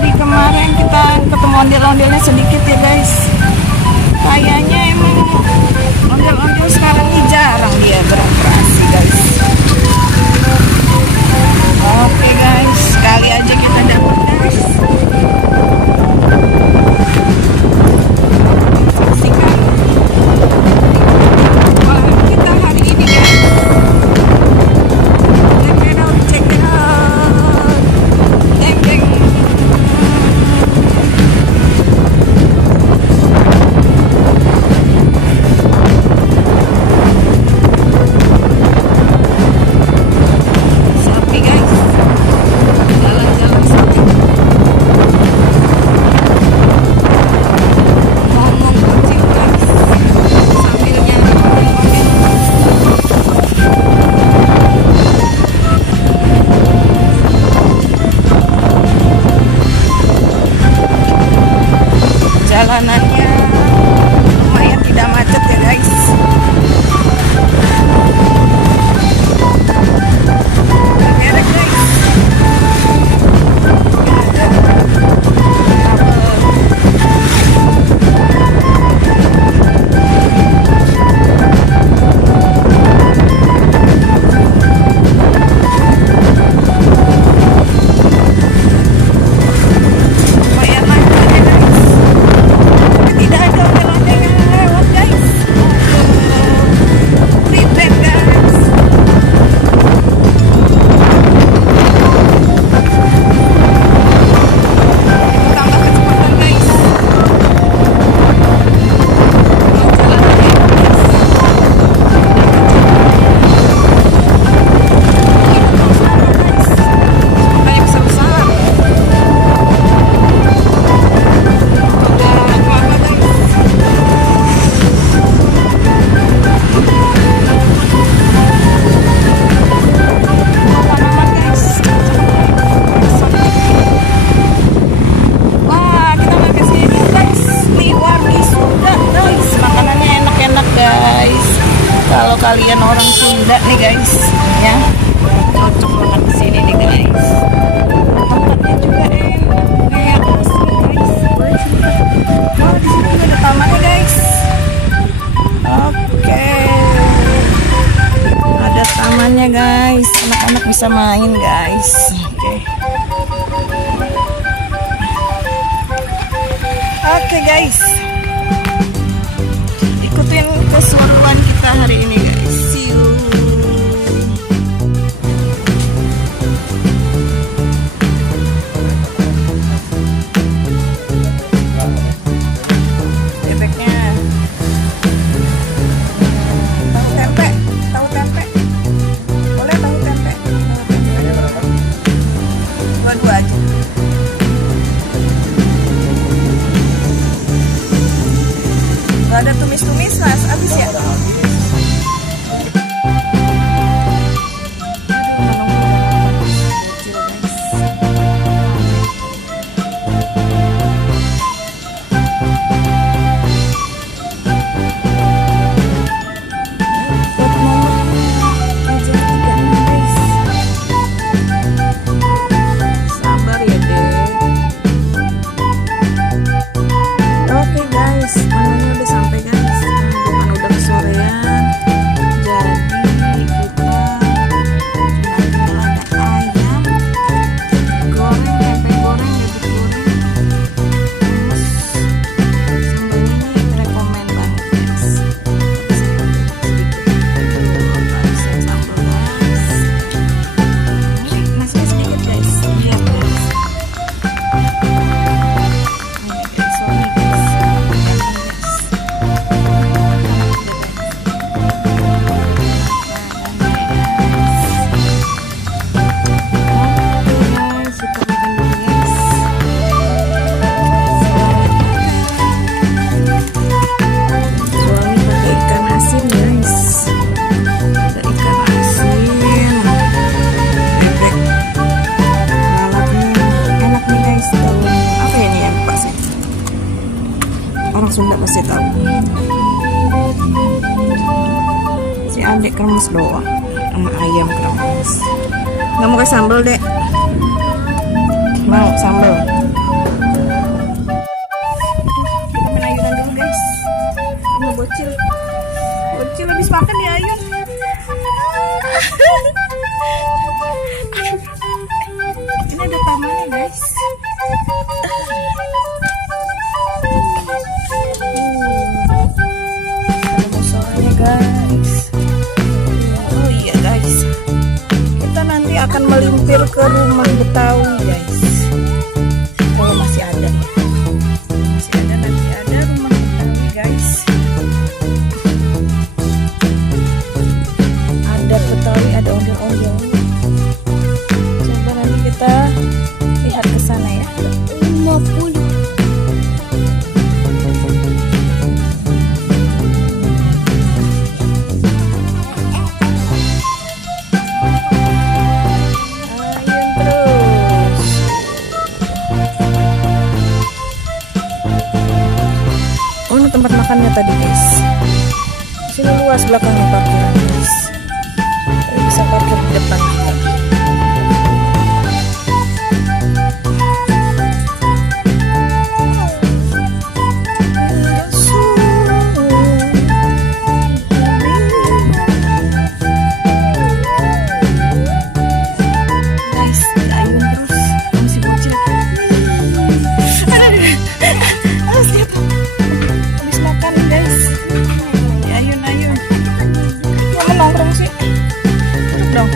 Dari kemarin kita ketemu ondel-ondelnya sedikit ya guys. Kayaknya emang ondel-ondel sekarang ini jarang dia beroperasi guys. Oke guys, kali aja kita dapat guys. Saksikan walaupun kita hari ini guys. Check it out. Deng deng. Sapi guys, jalan-jalan sapi. Ngomong kucing guys, sambil nyari mobil. Jalanannya lumayan tidak macet ya guys. Merek guys. Lumayan lancar ya guys. Tidak ada ondel-ondel yang lewat guys. Prepare guys. Tambah kecepatan guys. Jalanannya guys. Makanya besar-besar. Wah, kita makan sini guys. Nih wargi Sunda guys. Makanannya enak-enak guys. Kalau kalian orang Sunda nih guys, ya cocok banget di sini nih guys. Tempatnya juga enak. Kayak asli guys. Oh, di sini juga ada tamannya guys. Oke. Ada tamannya guys. Anak-anak bisa main guys. Oke. Oke guys, ikutin keseruan kita hari ini guys. See you. Bebeknya tahu tempe, boleh tahu tempe. Dua-dua aja. Gak ada tumis-tumis mas, habis ya? Sabar ya deh. Oke guys, menunya udah sampai guys. Bukan udah kesorean. Jadi kita cuma tinggal ada ayam goreng, tempe goreng, bebek goreng. Terus sambalnya ini rekomen banget guys. Habisin sambal guys. Nasinya sedikit guys. Lihat guys. Orang Sunda pasti tahu. Si adek kremes doang sama ayam kremes. Nggak mau kasih sambal dek? Mau sambal? 20. Tempat makannya tadi guys, sini luas belakangnya parkiran guys, jadi bisa parkir di depan juga. Guys, ayun terus masih bocil. Aduh, lihat makan guys, ayun ayun, kamu nongkrong sih, duduk dong.